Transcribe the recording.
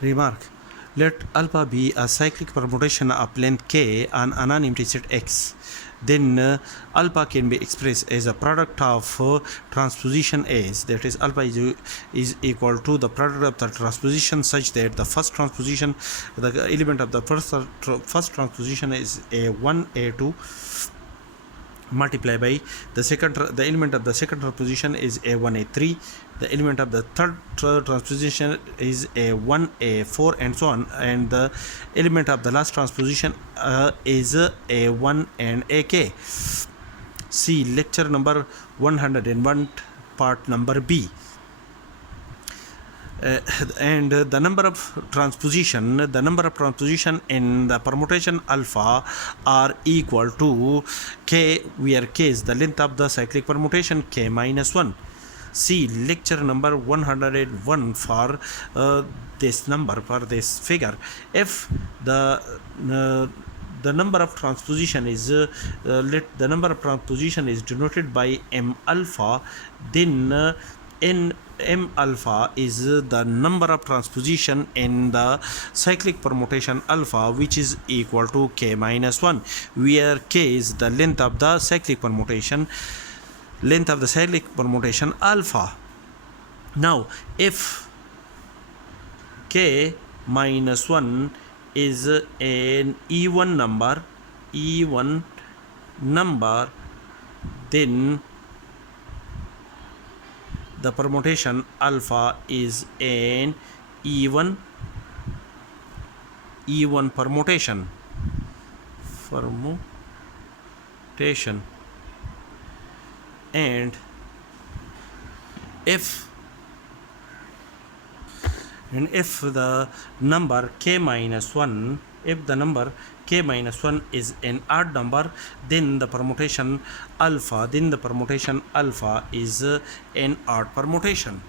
Remark. Let alpha be a cyclic permutation of length k on an unempty set X. Then alpha can be expressed as a product of transposition A's. That is, alpha is equal to the product of the transposition such that the first transposition, the element of the first transposition is A1, A2 multiplied by the element of the second transposition is A1, A3. The element of the third transposition is A1, A4, and so on, and the element of the last transposition is A1 and AK. See lecture number 101, part number B. And the number of transposition in the permutation alpha are equal to k, where k is the length of the cyclic permutation, k minus 1. See lecture number 101 for this figure. If the number of transposition is denoted by m alpha, then in m alpha is the number of transposition in the cyclic permutation alpha, which is equal to k minus 1, where k is the length of the cyclic permutation alpha. Now if k minus 1 is an even number, then the permutation alpha is an even permutation. And if the number k minus 1 is an odd number, then the permutation alpha is an odd permutation.